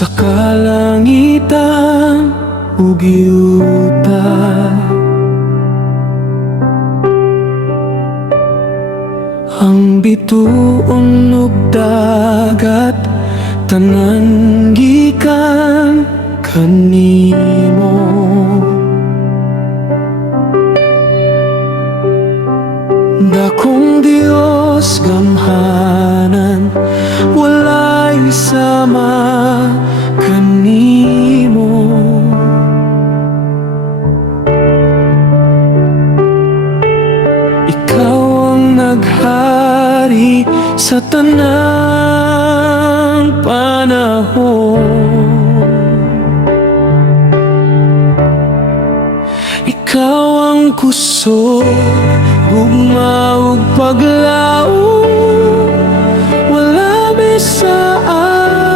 sa kalangitan ug yuta. Ang bituon ug dagat tanan gikan kanimo. Dakong Dios gamhanan, walay sama kanimo. Ikaw ang naghari sa tanang panahon. Ikaw ang kusog, gugma ug paglaom. Wala may sa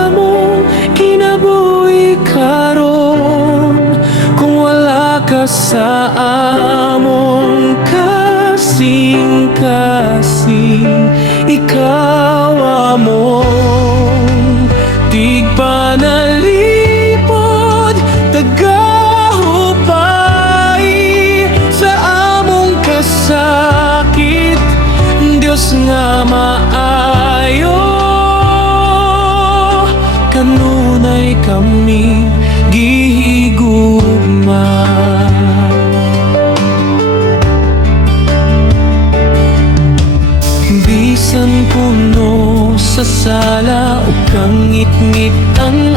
among kinabuhi karon kung wala ka sa among kasing-kasing. Ikaw among tigpanalipod, tagahupay sa among kasakit. Dios nga maayo, kanunay kami gihigugma. Bisan puno sa sala o kangit-ngit ang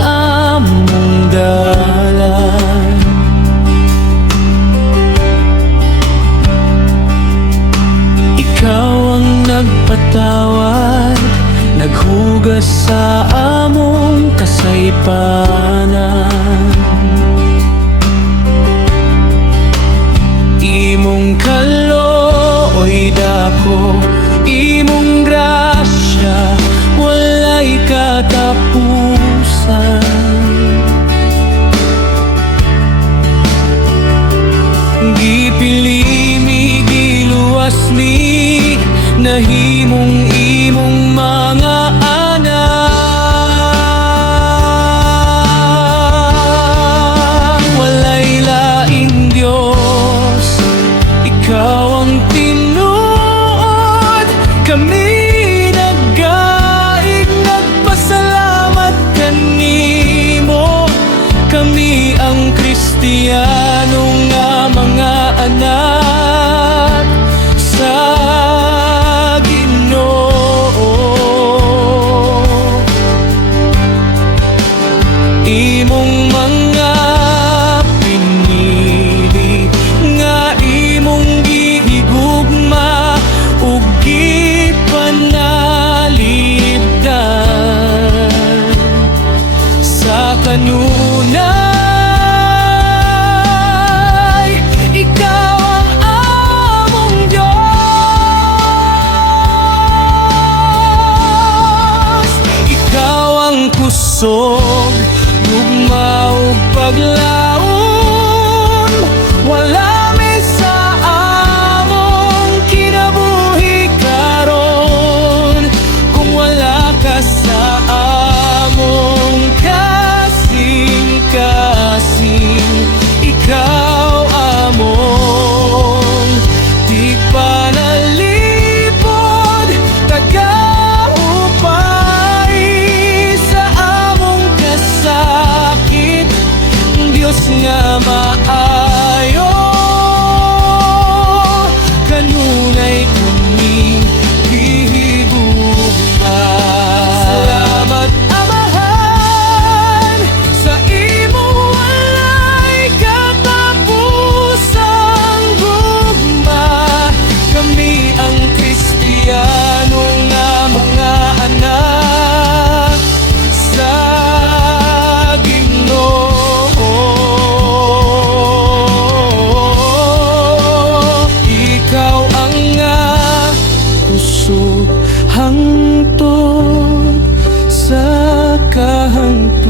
among dalan, ikaw ang nagpatawad, naghugas sa among kasaypanan. Imong kalooy dako, imong grasya walay katapusan. Gipili mi, giluwas mi, nahimong imong mga anak. Walay laing Diyos, ikaw ang tinuod. Kami naggaig, nagpasalamat kanimo. Kami ang Kristiyano nga mga anak sa Ginoo. Imong mga pinili nga imong gihigugma ug gipanalipdan sa kanunay. Ikaw ang among Diyos, ikaw ang kusog, gugma ug paglaom. Wala may sa among kinabuhi karon kung wala ka sa among kasing-kasing. Ikaw among tigpanalipod, tagahupay sa among kasakit. Dios nga maayo, kanunay kami gihigugma. Salamat Amahan sa imong walay katapusang gugma. Kami ang Kristiyano nga mga anak sa Ginoo. Ikaw ang nga kusog hangtod sa kahangtod.